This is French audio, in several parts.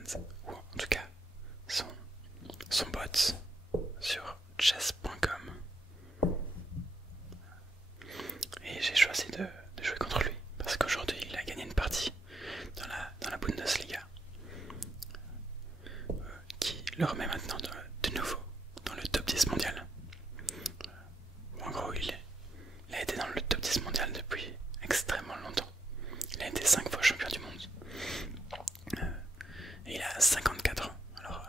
hand, ou en tout cas son bot sur chess.com. Et j'ai choisi de jouer contre lui parce qu'aujourd'hui il a gagné une partie dans la Bundesliga qui le remet maintenant de nouveau dans le top 10 mondial. En gros, il a été dans le top 10 mondial depuis extrêmement longtemps. Il a été 5 fois champion du monde. Et il a 54 ans. Alors,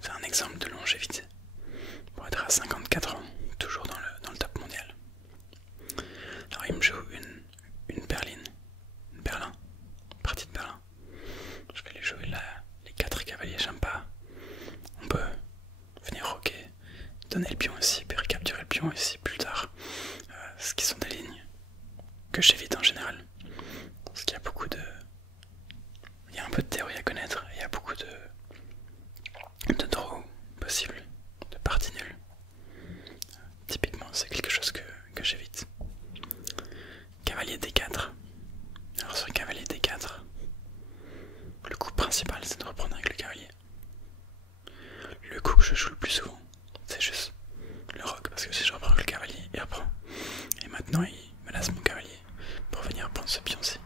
c'est un exemple de longévité. Pour être à 54 ans, toujours dans le top mondial. Alors, il me joue une berline. Une Berlin. Une partie de Berlin. Je vais lui jouer les 4 cavaliers, j'aime pas. On peut venir roquer, donner le pion ici, puis recapturer le pion ici plus tard. Ce qui sont des lignes que j'évite en général. Parce qu'il y a beaucoup de... Il y a un peu de théorie à connaître, il y a beaucoup de draws possibles, de parties nulles. Typiquement, c'est quelque chose que j'évite. Cavalier D4. Alors sur le cavalier D4, le coup principal c'est de reprendre avec le cavalier. Le coup que je joue le plus souvent, c'est juste le roc, parce que si je reprends avec le cavalier, il reprend. Et maintenant il me laisse mon cavalier pour venir prendre ce pion-ci.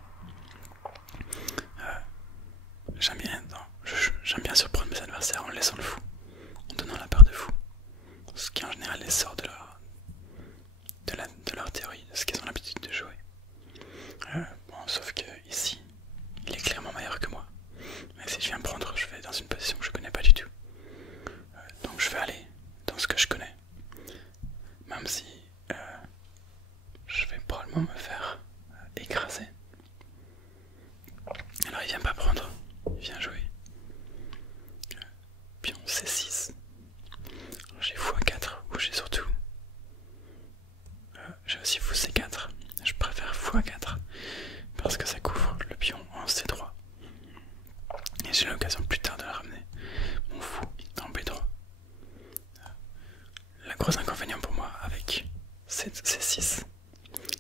J'aime bien surprendre mes adversaires en le laissant le fou, en donnant la peur de fou. Ce qui en général les sort de leur théorie, de ce qu'ils ont l'habitude de jouer. Bon, sauf que ici, il est clairement meilleur que moi. Mais si je viens prendre, je vais dans une position que je connais pas du tout. Donc je vais aller dans ce que je connais. Même si je vais probablement me faire écraser. Alors il vient pas prendre, il vient jouer. Pion C6. J'ai x4 ou j'ai surtout... j'ai aussi fou C4. Je préfère x4 parce que ça couvre le pion en C3. Et j'ai l'occasion plus tard de la ramener. Mon fou en B3. Le gros inconvénient pour moi avec C6,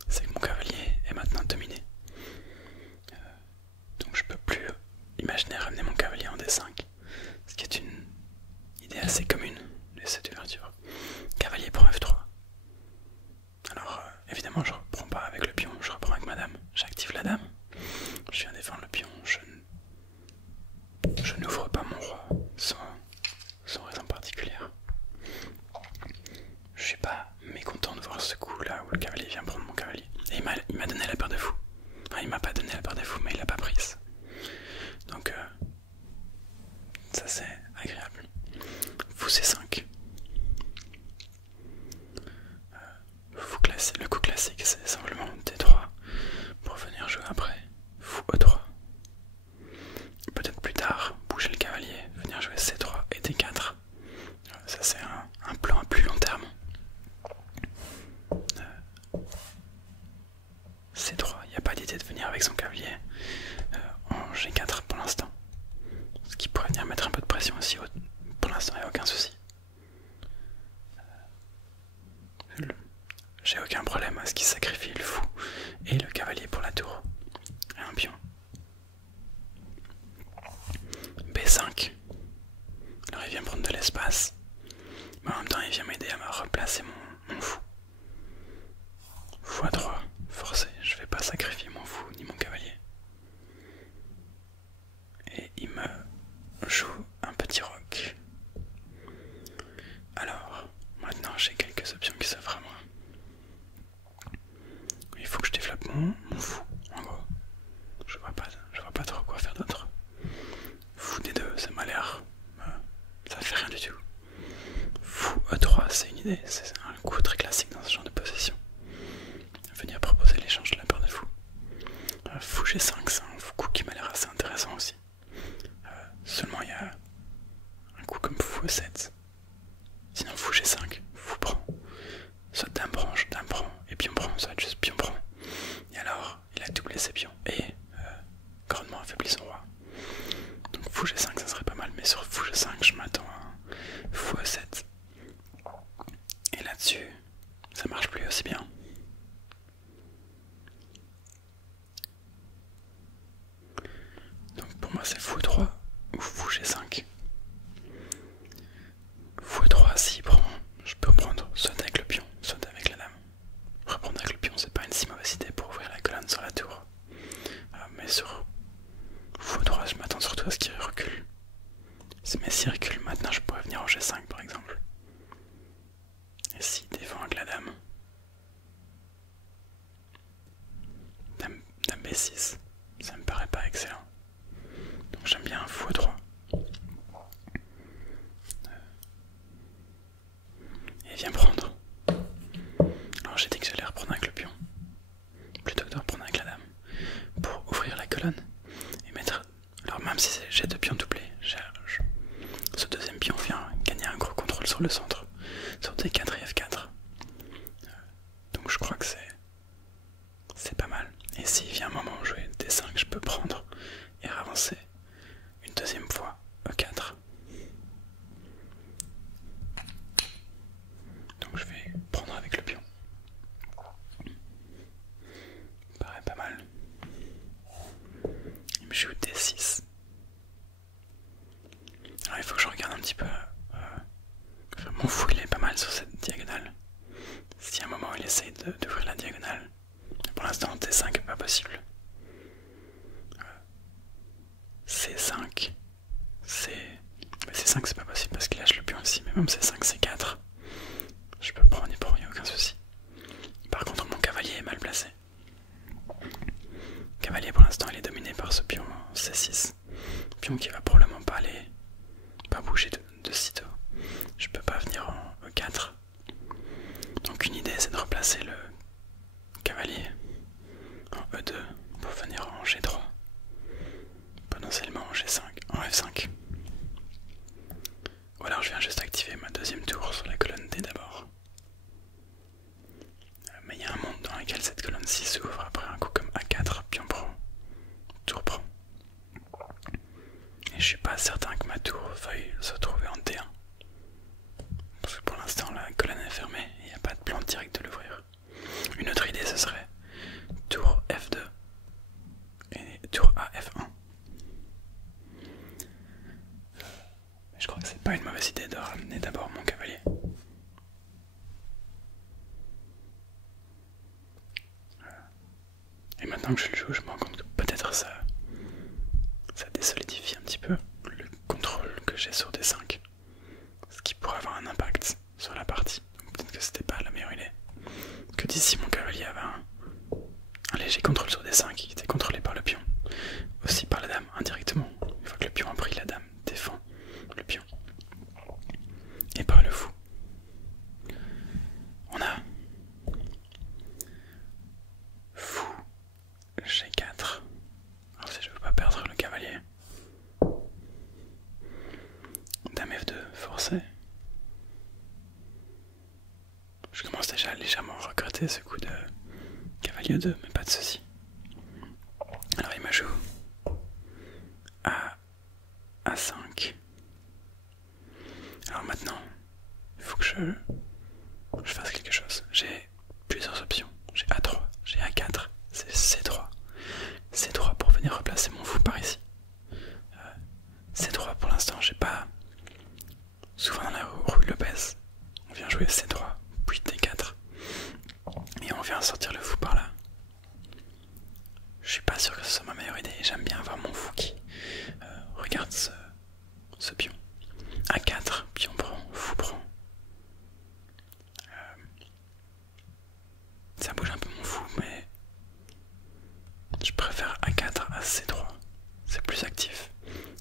c'est que mon cavalier est maintenant dominé. Donc je peux plus imaginer ramener mon cavalier en D5. Ce qui est une idée assez commune de cette ouverture. Cavalier prend F3. Alors évidemment je reprends pas avec le pion, je reprends avec ma dame. J'active la dame. Je viens défendre le pion. Je n'ouvre pas mon roi sans raison particulière. Je suis pas mécontent de voir ce coup là où le cavalier vient prendre mon cavalier. Et il m'a donné la paire de fou. Enfin, il m'a pas donné la paire de fou, mais il l'a pas prise. Donc ça c'est agréable. Fou C5. Le coup classique c'est simplement D3 pour venir jouer après. Fou E3. Peut-être plus tard, bouger le cavalier, venir jouer C3 et D4. Ça c'est un plan à plus long terme. C3, il n'y a pas d'idée de venir avec son cavalier en G4 pour l'instant. Ce qui pourrait venir mettre un peu de pression aussi. Pour l'instant, il n'y a aucun souci. J'ai aucun problème à ce qu'il sacrifie le fou et le cavalier pour la tour. Et un pion. B5. Alors il vient prendre de l'espace. Mais en même temps, il vient m'aider à me replacer mon fou. Fou à 3, forcé. Je vais pas sacrifier mon fou ni mon cavalier. Et il me joue un petit roc. Alors, maintenant j'ai quelques options qui s'offrent à moi. Il faut que je développe mon fou, en gros. Je vois pas trop quoi faire d'autre. Fou D2, ça m'a l'air... ça fait rien du tout. Fou E3, c'est une idée, c'est un coup très classique dans ce genre de position. Venir proposer l'échange de la paire de fou. Fou G5, c'est un coup qui m'a l'air assez intéressant aussi. Seulement il y a un coup comme fou E7. Sinon fou G5, fou prend. Soit dame prend, et pion prend, soit juste pion prend. Et alors, il a doublé ses pions et grandement affaibli son roi. Donc fou G5 ça serait pas mal, mais sur fou G5 je m'attends à un fou E7. Et là-dessus, ça marche plus aussi bien. Donc pour moi c'est fou E3 ou sur le centre, sur D4 et F4. Donc je crois que c'est pas mal. Et s'il vient un moment où jouer D5, je peux prendre et avancer une deuxième fois E4. Donc je vais prendre avec le pion. Paraît pas mal. Il me joue D6. Alors il faut que je regarde un petit peu. Mon fou il est pas mal sur cette diagonale. Si à un moment il essaye d'ouvrir la diagonale, pour l'instant D5 pas possible. C5, C5 c'est pas possible parce qu'il lâche le pion aussi, mais même C5, C4, je peux prendre et pour, il n'y a aucun souci. Par contre mon cavalier est mal placé. Le cavalier pour l'instant il est dominé par ce pion C6, pion qui va probablement pas bouger de sitôt. Je peux pas venir en E4. Donc une idée c'est de replacer le cavalier en E2 pour venir en G3. Potentiellement en G5, en F5. Ou alors je viens juste activer ma deuxième tour sur la colonne D d'abord. Mais il y a un monde dans lequel cette colonne-ci s'ouvre après un coup comme A4, pion prend, tour prend. Et je suis pas certain que ma tour veuille se trouver en D1. Parce que pour l'instant la colonne est fermée et il n'y a pas de plan direct de l'ouvrir. Une autre idée ce serait tour F2 et tour A F1. Je crois que c'est pas une mauvaise idée de ramener d'abord mon cavalier. Et maintenant que je le joue, je me rends compte que peut-être ça désolidifie un petit peu le contrôle que j'ai sur D5. Ce qui pourrait avoir un impact sur la partie. Peut-être que c'était pas la meilleure idée. Que d'ici mon cavalier avait un léger contrôle sur D5 qui était contrôlé par le pion. Aussi par la dame indirectement. Une fois que le pion a pris, la dame défend le pion. Et par le fou. On a fou G4. Alors si je veux pas perdre le cavalier. Dame F2 forcé. Je commence déjà à légèrement regretter ce coup de cavalier 2, mais pas de souci. Alors il me joue A5. Alors maintenant, il faut que je fasse quelque chose. J'ai plusieurs options. J'ai A3, j'ai A4, c'est C3. C3 pour venir replacer mon fou par ici. C3 pour l'instant, j'ai pas. Souvent dans la roue Lopez, on vient jouer C3, puis D4. Et on vient sortir le fou par là. Je suis pas sûr que ce soit ma meilleure idée. J'aime bien avoir mon fou qui regarde ce pion. A4, pion prend, fou prend. Ça bouge un peu mon fou, mais je préfère A4 à C3. C'est plus actif.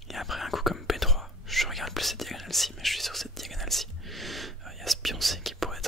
Et après un coup comme B3, je regarde plus cette diagonale-ci, mais je suis sur cette diagonale-ci. Il y a ce pion-ci qui pourrait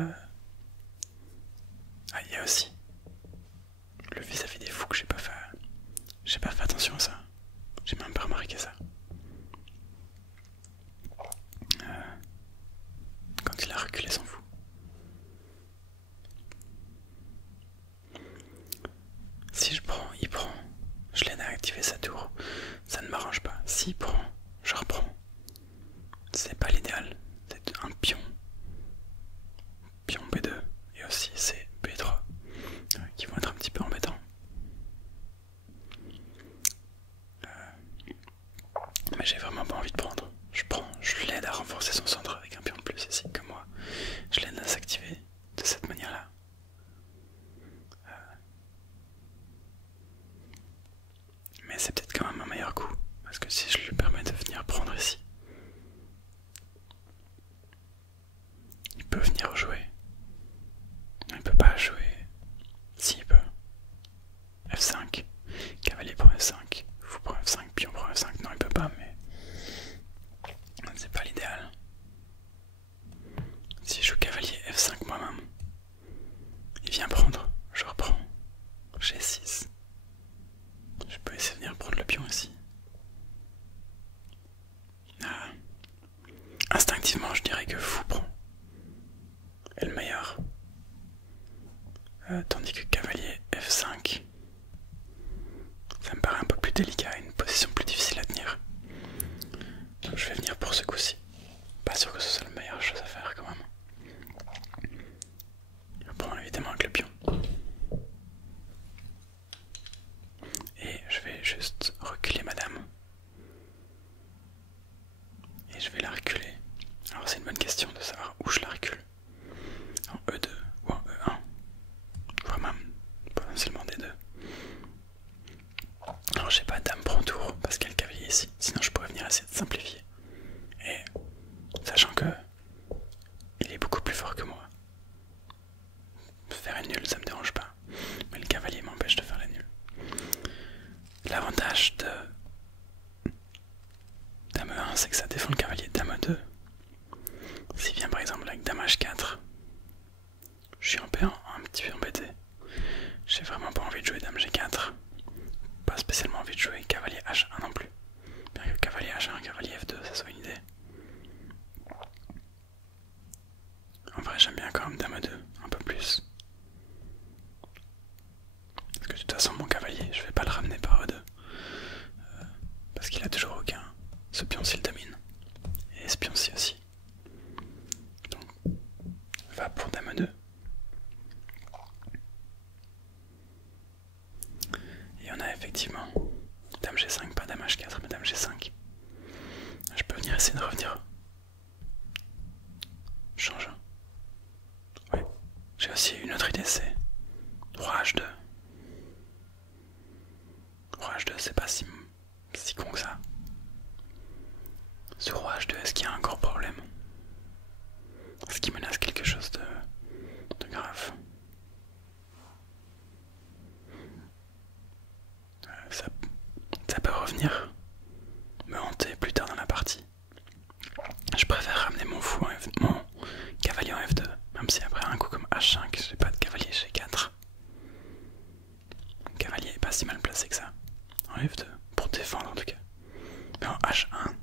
Ah, il y a aussi le vis-à-vis des fous que j'ai pas fait. J'ai pas fait attention à ça. J'ai même pas remarqué ça. Quand il a reculé son fou. Si je prends, il prend. Je l'aide à activer sa tour. Ça ne m'arrange pas. S'il prend, je reprends. C'est pas l'idéal. C'est un pion. Pion B2. Et aussi c'est B3. Qui vont être un petit peu embêtants. Mais j'ai vraiment pas envie de prendre. Je prends, je l'aide à renforcer son centre avec un pion de plus ici, comme moi. Je l'aide à s'activer de cette manière-là. Mais c'est peut-être quand même un meilleur coup. Parce que si je lui permets de venir prendre ici, il peut venir jouer. Il peut pas jouer. Si, il peut. F5. Cavalier prend F5. Fou prend F5. Pion prend F5. Non, il peut pas, mais c'est pas l'idéal. Si je joue cavalier F5 moi-même, il vient prendre. Je reprends. G6. Je peux essayer de venir prendre le pion ici. Ah. Instinctivement, je dirais que fou prend est le meilleur. Tandis que cavalier F5, ça me paraît un peu plus délicat, une position plus difficile à tenir. Donc je vais venir pour ce coup-ci. Pas sûr que ce soit la meilleure chose à faire quand même. Je prends évidemment avec le pion. Et je vais juste reculer madame. Et je vais la reculer. Alors c'est une bonne question de savoir où je la recule. En E2 ou en E1. Voire même potentiellement des deux. Alors j'ai pas dame prend tour parce qu'il y a le cavalier ici. Sinon je pourrais venir essayer de simplifier. Et sachant que il est beaucoup plus fort que moi. Faire une nulle ça me dérange pas. Mais le cavalier m'empêche de faire la nulle. L'avantage de dame E1 c'est que ça défend le cavalier. Dame E2. S'il vient par exemple avec dame H4. Je suis un petit peu embêté. J'ai vraiment pas envie de jouer dame G4. Pas spécialement envie de jouer cavalier H1 non plus. Bien que cavalier H1, cavalier F2, ça soit une idée. En vrai, j'aime bien quand même dame E2, un peu plus. Parce que de toute façon, mon cavalier, je vais pas le ramener par E2. Parce qu'il a toujours aucun. Ce pion-ci le domine. Et ce pion-ci aussi. Donc, va pour dame E2. Et on a effectivement dame G5, pas dame H4, mais dame G5. Je peux venir essayer de revenir. Change. Ouais. J'ai aussi une autre idée, c'est roi H2. Roi H2, c'est pas si con que ça. Ce roi H2, est-ce qu'il y a un gros problème? Est-ce qu'il menace quelque chose de grave? Ça peut revenir me hanter plus tard dans la partie. Je préfère ramener mon fou en mon cavalier en F2, même si après un coup comme H5, j'ai pas de cavalier G4. Le cavalier est pas si mal placé que ça. En F2, pour défendre en tout cas. Mais en H1,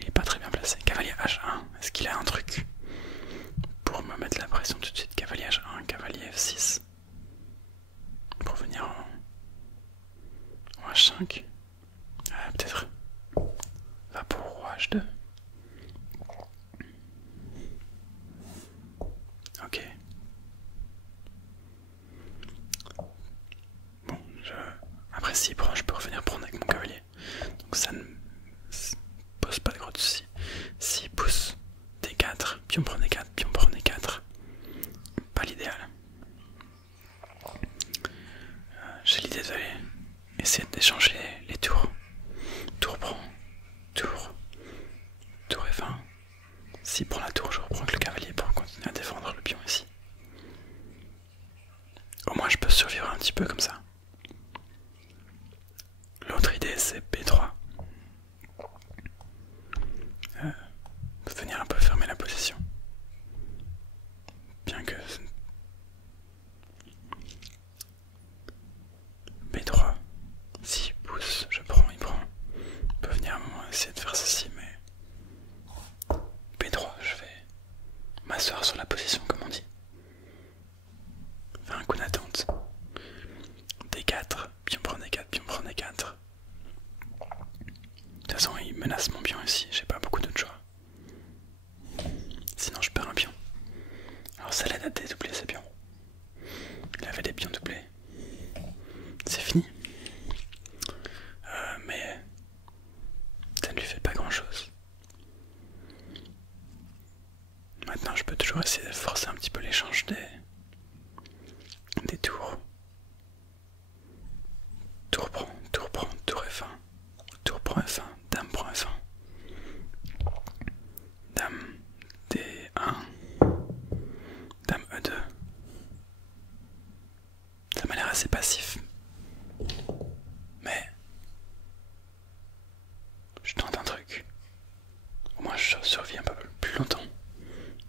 il est pas très bien placé. Cavalier H1, est-ce qu'il a un truc pour me mettre la pression tout de suite? Cavalier H1, cavalier F6. Pour venir en H5. Peut-être. Va pour roi H2. Ok. Bon, après s'il prend, je peux revenir prendre avec mon cavalier. Donc ça ne pose pas de gros soucis. S'il pousse D4, pion prend D4, pion prend D4. Pas l'idéal. J'ai l'idée d'aller essayer d'échanger les tours. Tour prend, tour F1. S'il prend la tour, je reprends avec le cavalier pour continuer à défendre le pion ici. Au moins je peux survivre un petit peu comme ça. L'autre idée c'est B3. Venir un peu fermer la position. Alors ça l'aide à dédoubler ses pions. Il avait des pions doublés. C'est fini. Mais ça ne lui fait pas grand chose. Maintenant je peux toujours essayer de forcer un petit peu l'échange des tours. Tour prend, tour F1. Tour prend F1, dame prend F1. Dame D1. Dame E2. Ça m'a l'air assez passif. Mais je tente un truc. Au moins je survis un peu plus longtemps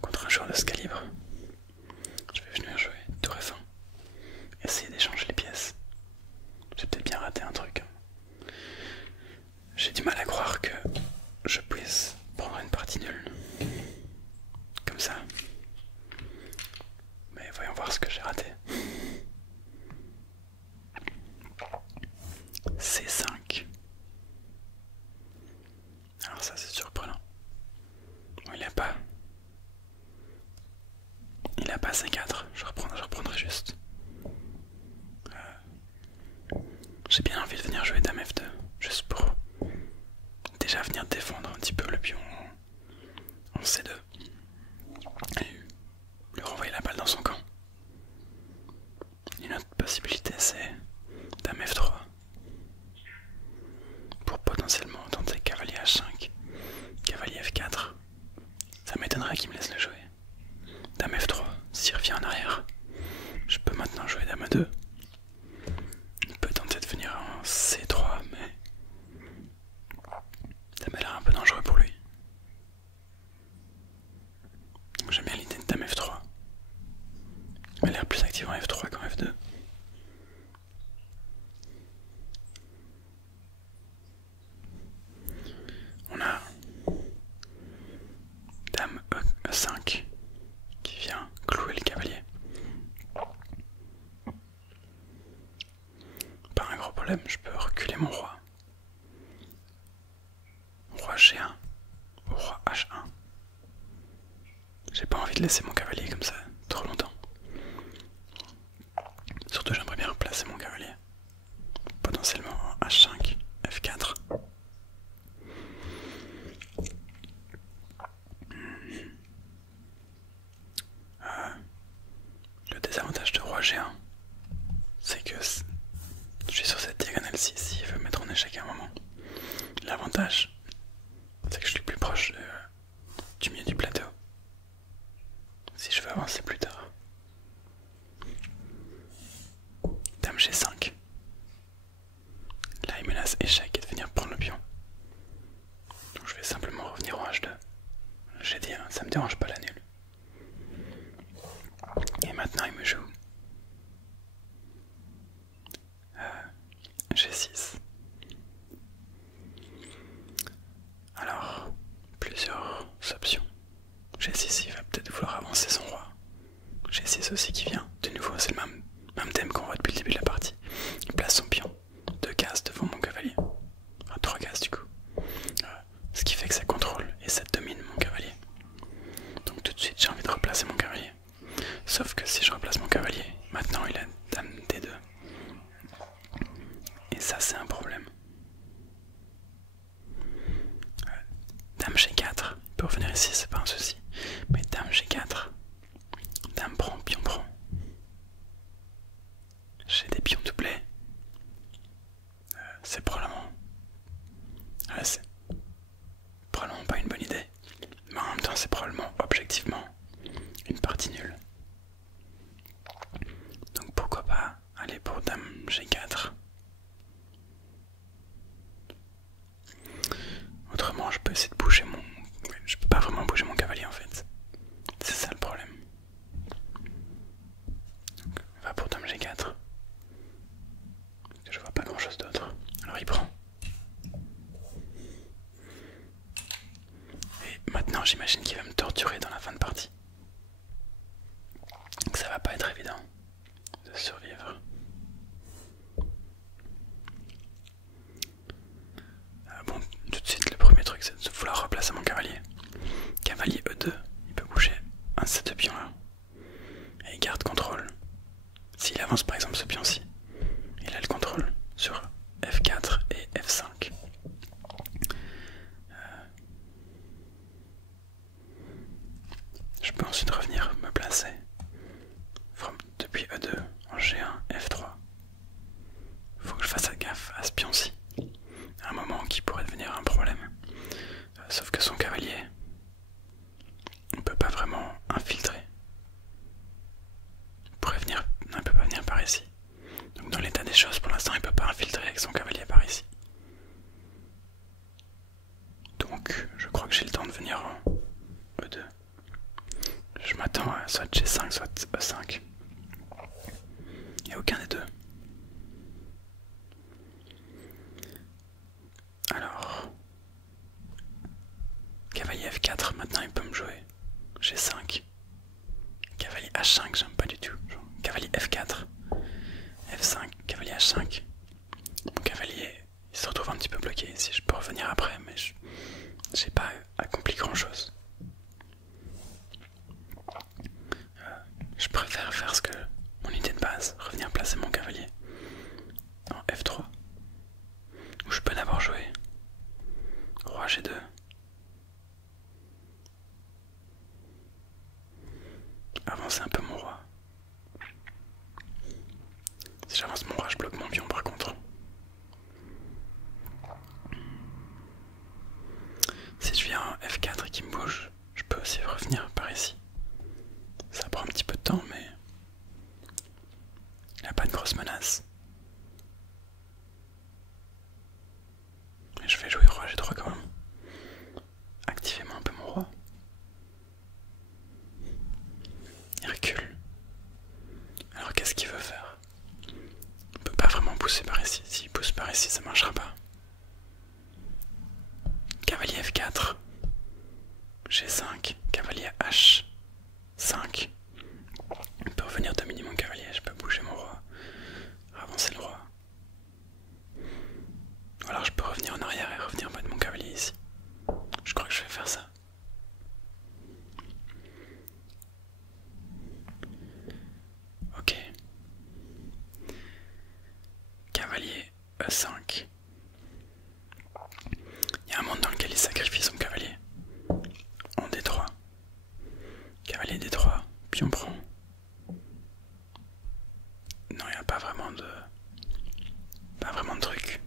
contre un joueur de ce calibre. Je vais venir jouer tour F1. Essayer d'échanger les pièces. J'ai peut-être bien raté un truc. J'ai du mal à croire que je puisse prendre une partie nulle. Comme ça. Mais voyons voir ce que j'ai raté. C5. Alors ça c'est surprenant. Bon, il a pas C4. Je reprendrai juste. J'ai bien envie de venir jouer dame F2. Juste pour déjà venir défendre un petit peu le pion en C2. Et lui renvoyer la balle dans son camp. Une autre possibilité c'est dame F3. Pour potentiellement tenter cavalier H5, cavalier F4. Ça m'étonnerait qu'il me laisse le jouer. Dame F3, s'il revient en arrière, je peux maintenant jouer dame E2. Il peut tenter de venir en C3, mais ça m'a l'air un peu dangereux pour lui. J'aime bien l'idée de dame F3. Il m'a l'air plus actif en F3 qu'en F2. On a dame E5 qui vient clouer le cavalier. Pas un gros problème, je peux reculer mon roi. Roi G1, roi H1. J'ai pas envie de laisser mon cavalier comme ça trop longtemps. Surtout j'aimerais bien replacer mon cavalier. Potentiellement en H5, F4. Le désavantage de roi G1, c'est que je suis sur cette diagonale-ci s'il veut mettre en échec à un moment. L'avantage, c'est que je suis plus proche du milieu du plateau. Si je veux avancer plus tard. Dame G5. Là il menace échec et de venir prendre le pion. Donc je vais simplement revenir en H2. J'ai dit, hein, ça me dérange pas la nulle. Et maintenant il me joue G6. Alors, plusieurs options. G6 il va peut-être vouloir avancer son roi. G6 aussi qui vient. De nouveau c'est le même thème qu'on voit depuis le début de la partie. Il place son pion 2 cases devant mon cavalier. Enfin 3 cases du coup. Ce qui fait que ça contrôle et ça domine mon cavalier. Donc tout de suite j'ai envie de replacer mon cavalier. Sauf que si je replace mon cavalier, maintenant il a dame D2. Et ça c'est un problème. Dame G4, il peut revenir ici, c'est pas un souci. Mais dame G4, dame prend, pion prend. J'ai des pions doublés. C'est probablement... c'est probablement pas une bonne idée. Mais en même temps c'est probablement, objectivement, une partie nulle. Donc pourquoi pas aller pour dame G4. Autrement je peux essayer de bouger mon... Je peux pas vraiment bouger mon cavalier en fait. C'est ça le problème. Donc on va pour dame G4. Je vois pas grand chose d'autre. Alors il prend. Et maintenant j'imagine qu'il va me torturer dans la fin de partie. Donc ça va pas être évident de survivre. Bon, tout de suite le premier truc c'est de vouloir replacer mon cavalier. Cavalier E2, il peut bouger un de ces deux pions là. garde contrôle. S'il avance par exemple ce pion-ci, il a le contrôle sur F4 et F5. Je peux ensuite revenir me placer depuis E2 en G1, F3. Faut que je fasse gaffe à ce pion-ci, à un moment qui pourrait devenir un problème. Sauf que son cavalier ne peut pas vraiment infiltrer. Il ne peut pas venir par ici. Donc dans l'état des choses, pour l'instant, il ne peut pas infiltrer avec son cavalier par ici. Donc je crois que j'ai le temps de venir en E2. Je m'attends à soit G5, soit E5. Il n'y a aucun des deux. Alors, cavalier F4, maintenant il peut me jouer G5. Cavalier H5, j'aime pas du tout. Cavalier F4, F5, cavalier H5. Mon cavalier, il se retrouve un petit peu bloqué ici. Je peux revenir après, mais j'ai pas accompli grand chose. Je préfère faire ce que mon idée de base, revenir placer mon cavalier en F3, où je peux d'abord jouer roi G2, avancer un peu mon roi. Si j'avance mon roi, je bloque mon pion par contre. Si je viens en F4 et qu'il me bouge, je peux aussi revenir par ici. Ça prend un petit peu de temps, mais il n'y a pas de grosse menace. Et je vais jouer roi G3 quand même. Activez-moi un peu mon roi. Il recule. Alors qu'est-ce qu'il veut faire? Il ne peut pas vraiment pousser par ici. S'il pousse par ici, ça ne marchera pas. Cavalier F4. G5. Cavalier H5. Il peut revenir dominer mon cavalier. Je peux bouger mon roi. Avancer le roi. Ou alors je peux revenir en arrière et revenir battre mon cavalier ici. Je crois que je vais faire ça. Ok. Cavalier E5. Il y a un monde dans lequel il sacrifie son cavalier. En D3. Cavalier D3. Pion prend. Non, il n'y a pas vraiment de... truc.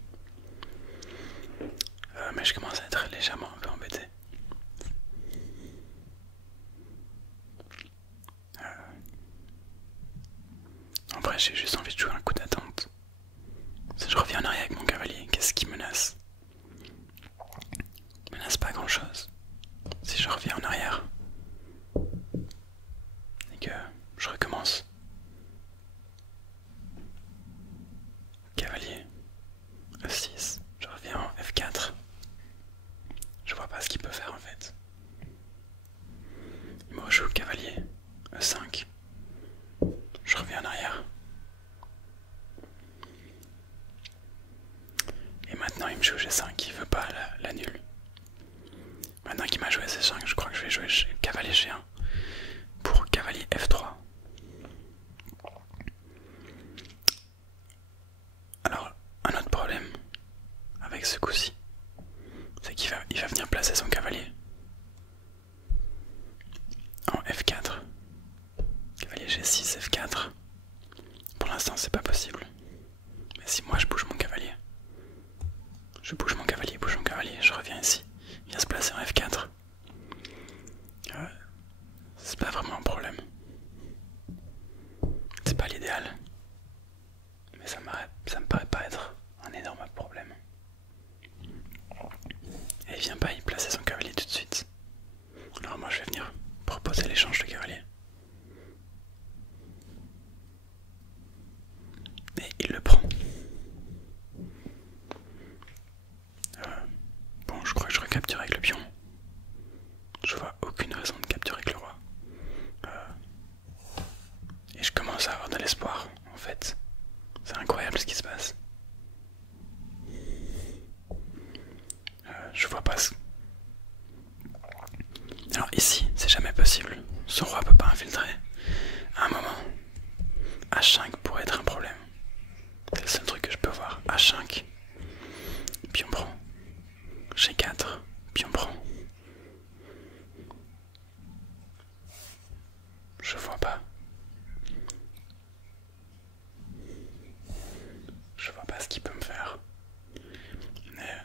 Mais je commence à être légèrement un peu embêté. En vrai, j'ai juste envie de jouer un coup d'attente. Si je reviens en arrière avec mon cavalier, qu'est-ce qui menace? Il menace pas grand chose. Si je reviens en arrière et que je recommence. Cavalier E6, je reviens en F4. Je vois pas ce qu'il peut faire en fait. Il me rejoue cavalier E5. Je reviens en arrière. Et maintenant il me joue G5, il veut pas l'annule. Maintenant qu'il m'a joué C5, je crois que je vais jouer cavalier G1 pour cavalier F3. Alors, un autre problème avec ce coup-ci, c'est qu'il va venir placer son cavalier en F4. Cavalier G6, F4. Pour l'instant, c'est pas possible. Mais si moi je bouge mon cavalier, il bouge mon cavalier, je reviens ici, il vient se placer en F4. C'est pas vraiment un problème. C'est pas l'idéal. Mais ça me paraît pas être un énorme problème. Et il vient pas y placer son cavalier tout de suite. Alors moi je vais venir proposer l'échange de cavalier. Et il le prend. Bon, je crois que je recapture avec le pion. Je vois aucune raison de capturer avec le roi. Et je commence à avoir de l'espoir, en fait. C'est incroyable ce qui se passe. Je vois pas ce... Alors ici, c'est jamais possible. Son roi peut pas infiltrer. À un moment, H5 pourrait être un problème. C'est le seul truc que je peux voir. H5, puis on prend G4, puis on prend. Je vois pas. Je vois pas ce qu'il peut me faire. Mais...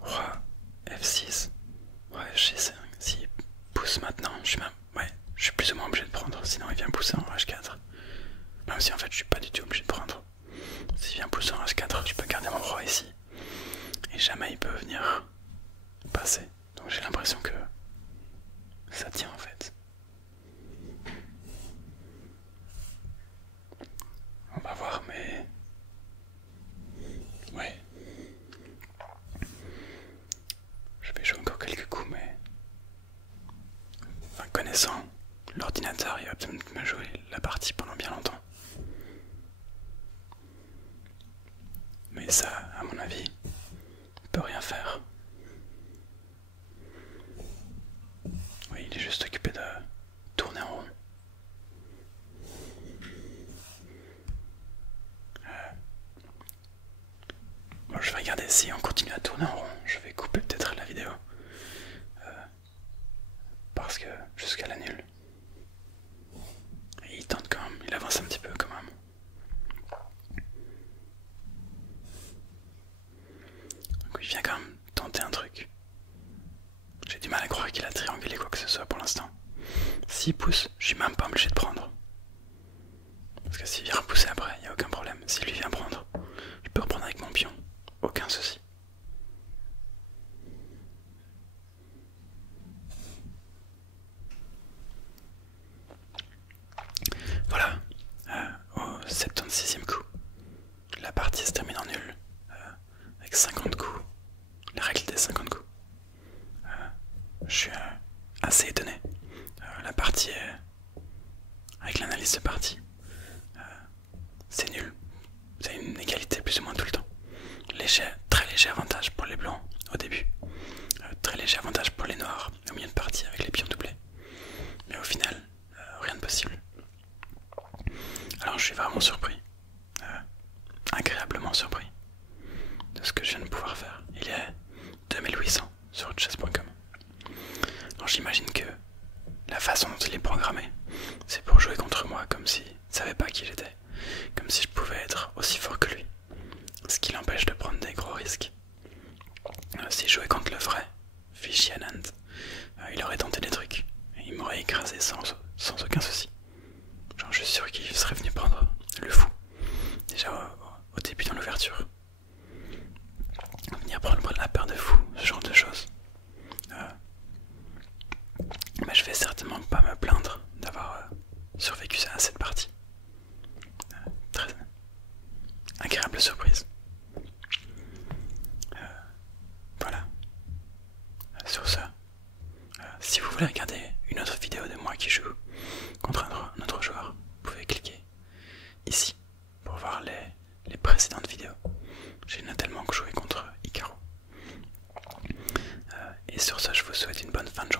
Roi F6, Roi F6, s'il pousse maintenant, je suis plus ou moins obligé de prendre, sinon il vient pousser en H4. Même si en fait je suis pas du tout obligé de prendre. S'il vient pousser en H4, je peux garder mon roi ici. Et jamais il peut venir passer. Donc j'ai l'impression que ça tient en fait. On va voir, mais... Ouais. Je vais jouer encore quelques coups, mais... Enfin, connaissant l'ordinateur, il va peut-être me jouer la partie pendant bien longtemps. Mais ça, à mon avis, peut rien faire. Oui, il est juste occupé de tourner en rond. Bon, je vais regarder si on continue à tourner en rond. Je vais couper peut-être la vidéo. Parce que jusqu'à la nulle. Et il tente quand même, il avance un petit peu quand même. Donc il vient quand même tenter un truc. J'ai du mal à croire qu'il a triangulé quoi que ce soit pour l'instant. S'il pousse, je suis même pas obligé de prendre. Parce que s'il vient repousser après, il n'y a aucun problème. S'il lui vient prendre, je peux reprendre avec mon pion. Aucun souci. Voilà, au 76e coup, la partie se termine en nul, avec 50 coups, la règle des 50 coups. Je suis assez étonné. La partie est... Avec l'analyse de partie, c'est nul. C'est une égalité plus ou moins tout le temps. Très léger avantage pour les blancs au début. Très léger avantage pour les noirs au milieu de partie avec les pions doublés. Mais au final, rien de possible. Alors je suis vraiment surpris, agréablement surpris de ce que je viens de pouvoir faire. Il est 2800 sur chess.com. Alors j'imagine que la façon dont il est programmé, c'est pour jouer contre moi comme s'il ne savait pas qui j'étais, comme si je pouvais être aussi fort que lui. Ce qui l'empêche de prendre des gros risques. Si je jouais contre le vrai Vishy Anand, il aurait tenté des trucs et il m'aurait écrasé sans aucun souci. Genre je suis sûr qu'il serait venu prendre le fou, déjà au début dans l'ouverture. Venir prendre la paire de fous, ce genre de choses. Mais je vais certainement pas me plaindre d'avoir survécu à cette partie. Très agréable surprise. Voilà. Sur ce, si vous voulez regarder une autre vidéo de moi qui joue contre un autre joueur, vous pouvez cliquer ici pour voir les précédentes vidéos. J'ai notamment joué contre Hikaru. Et sur ce, je vous souhaite une bonne fin de journée.